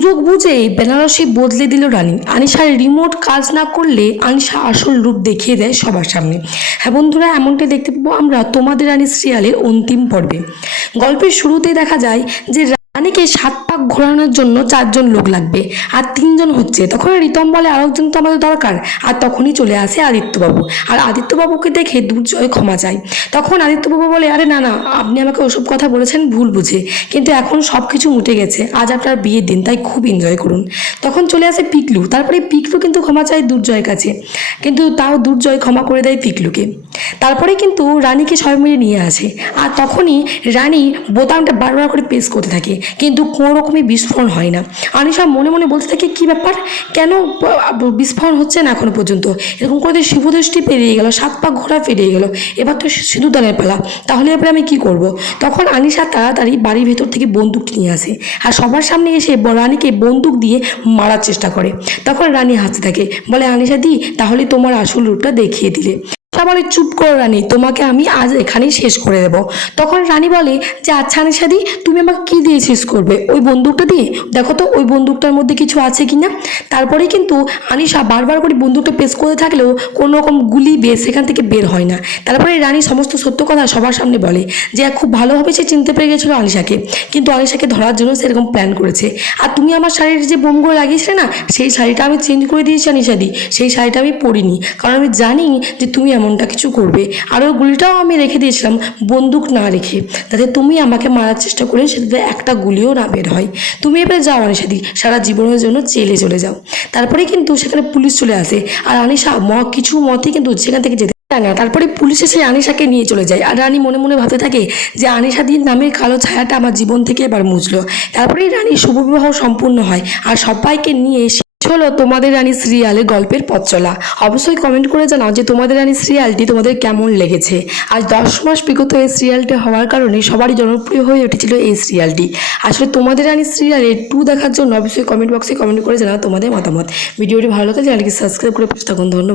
সুযোগ বুঝেই বেনারসি বদলে দিল রানী। আনিশার রিমোট কাজ না করলে আনিশা আসল রূপ দেখিয়ে দেয় সবার সামনে। হ্যাঁ বন্ধুরা, এমনটাই দেখতে পাবো আমরা তোমাদের রানী সিরিয়ালের অন্তিম পর্বে। গল্পের শুরুতেই দেখা যায় যে রানীকে সাত পাক ঘোরানোর জন্য চারজন লোক লাগবে আর তিনজন হচ্ছে। তখন রিতম বলে, আরেকজন তো আমাদের দরকার। আর তখনই চলে আসে আদিত্যবাবু। আর আদিত্যবাবুকে দেখে দুর্জয় ক্ষমা চায়। তখন আদিত্যবাবু বলে, আরে না না, আপনি আমাকে ওসব কথা বলেছেন ভুল বুঝে। কিন্তু এখন সব কিছু উঠে গেছে। আজ আপনার বিয়ের দিন, তাই খুব এনজয় করুন। তখন চলে আসে পিকলু। তারপরে পিকলু কিন্তু ক্ষমা চায় দুর্জয়ের কাছে। কিন্তু তাও দুর্জয় ক্ষমা করে দেয় পিকলুকে। তারপরে কিন্তু রানীকে সবাই মিলে নিয়ে আসে। আর তখনই রানী বোতামটা বারবার করে প্রেস করতে থাকে। কিন্তু কোনো রকমই বিস্ফোরণ হয় না। আনিশা মনে মনে বলতে থাকে, কী ব্যাপার? কেন বিস্ফোরণ হচ্ছে না এখনও পর্যন্ত? এরকম করে তো শিবদৃষ্টি পেরিয়ে গেল, সাত পা ঘোড়া পেরিয়ে গেল, এবার তো সিঁদুরদানের পালা। তাহলে এবার আমি কি করব। তখন আনিশা তাড়াতাড়ি বাড়ির ভেতর থেকে বন্দুকটি নিয়ে আসে আর সবার সামনে এসে রানীকে বন্দুক দিয়ে মারার চেষ্টা করে। তখন রানী হাসতে থাকে, বলে, আনিশা দি, তাহলে তোমার আসল রূপটা দেখিয়ে দিলে। আশা বলে, চুপ করো রানী, তোমাকে আমি আজ এখানেই শেষ করে দেব। তখন রানী বলে, যে আচ্ছা আনিসাদি তুমি আমাকে কি দিয়ে শেষ করবে? ওই বন্দুকটা দিয়ে? দেখো তো, ওই বন্দুকটার মধ্যে কিছু আছে কি না তারপরে কিন্তু আনিশা বারবার করে বন্দুকটা পেশ করে থাকলেও কোনো রকম গুলি বের সেখান থেকে বের হয় না। তারপরে রানী সমস্ত সত্য কথা সবার সামনে বলে, যে খুব ভালোভাবে সে চিনতে পেরে গেছিল আনিশাকে। কিন্তু আনিশাকে ধরার জন্য সেরকম প্ল্যান করেছে। আর তুমি আমার শাড়ির যে বোমগুলো লাগিয়েছিলে না, সেই শাড়িটা আমি চেঞ্জ করে দিয়েছি আনিশাদি। সেই শাড়িটা আমি পরিনি। কারণ আমি জানি যে তুমি এমনটা কিছু করবে। আর ওই গুলিটাও আমি রেখে দিয়েছিলাম, বন্দুক না রেখে। যাতে তুমি আমাকে মারার চেষ্টা করে সেটাতে একটা গুলিও না বের হয়। তুমি এবারে যাও আনিশাদি সারা জীবনের জন্য জেলে চলে যাও। তারপরে কিন্তু সেখানে পুলিশ চলে আসে। আর আনিশা, ম, কিছু মতেই কিন্তু সেখান থেকে যেতে না। তারপরে পুলিশ এসে আনিশাকে নিয়ে চলে যায়। আর রানী মনে মনে ভাবতে থাকে যে আনিশাদির নামের কালো ছায়াটা আমার জীবন থেকে এবার মুছলো। তারপরেই রানীর শুভবিবাহ সম্পূর্ণ হয়। আর সবাইকে নিয়ে হলো তোমাদের রানী সিরিয়ালের গল্পের পথ চলা। অবশ্যই কমেন্ট করে জানাও যে তোমাদের রানী সিরিয়ালটি তোমাদের কেমন লেগেছে। আজ দশ মাস বিগত এই সিরিয়ালটি হওয়ার কারণে সবারই জনপ্রিয় হয়ে উঠেছিল এই সিরিয়ালটি। আসলে তোমাদের রানী সিরিয়ালের টু দেখার জন্য অবশ্যই কমেন্ট বক্সে কমেন্ট করে জানাও তোমাদের মতামত। ভিডিওটি ভালো লাগে চ্যানেলকে সাবস্ক্রাইব করে থাকুন। ধন্যবাদ।